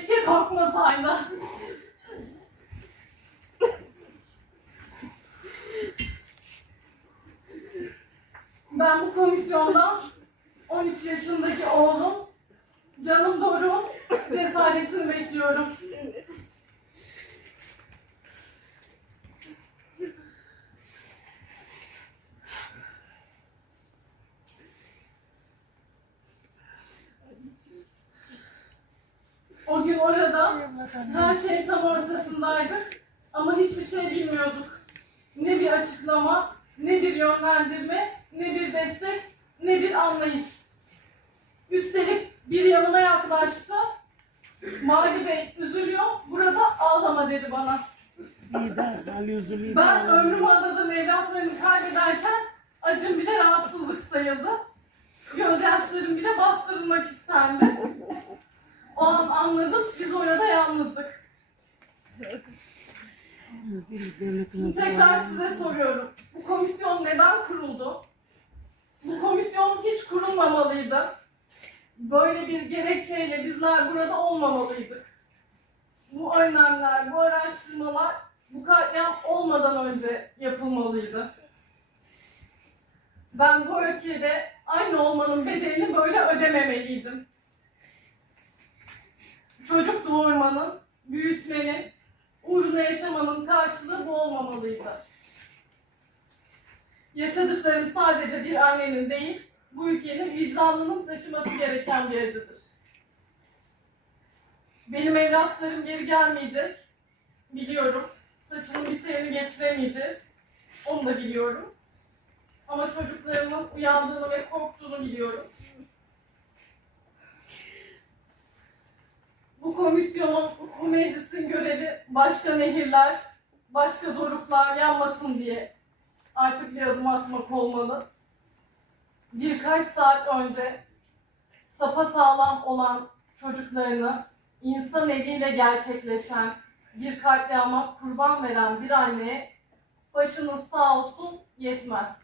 Keşke korkmasaydı. Ben bu komisyonda 13 yaşındaki oğlum, canım Doruk'un cesaretini bekliyorum. Orada her şey tam ortasındaydık ama hiçbir şey bilmiyorduk. Ne bir açıklama, ne bir yönlendirme, ne bir destek, ne bir anlayış. Üstelik bir yanıma yaklaştı. Mali Bey üzülüyor, burada ağlama dedi bana. Ben ömrümü adadım evlatlarımı kaybederken acım bile rahatsızlık sayıldı. Gözyaşlarım bile bastırılmak istendi. Şimdi tekrar size soruyorum. Bu komisyon neden kuruldu? Bu komisyon hiç kurulmamalıydı. Böyle bir gerekçeyle bizler burada olmamalıydık. Bu önlemler, bu araştırmalar bu katliam olmadan önce yapılmalıydı. Ben bu ülkede aynı olmanın bedelini böyle ödememeliydim. Çocuk doğurmanın, olmamalıydı. Yaşadıklarım sadece bir annenin değil, bu ülkenin vicdanının taşıması gereken bir acıdır. Benim evlatlarım geri gelmeyecek, biliyorum. Saçının biteğini getiremeyeceğiz, onu da biliyorum. Ama çocuklarımın uyandığını ve korktuğunu biliyorum. Bu komisyonun, bu meclisin görevi başka nehirler, başka doruklar yanmasın diye artık bir adım atmak olmalı. Birkaç saat önce sapasağlam olan çocuklarını insan eliyle gerçekleşen bir katliama kurban veren bir anneye başınız sağ olsun yetmez.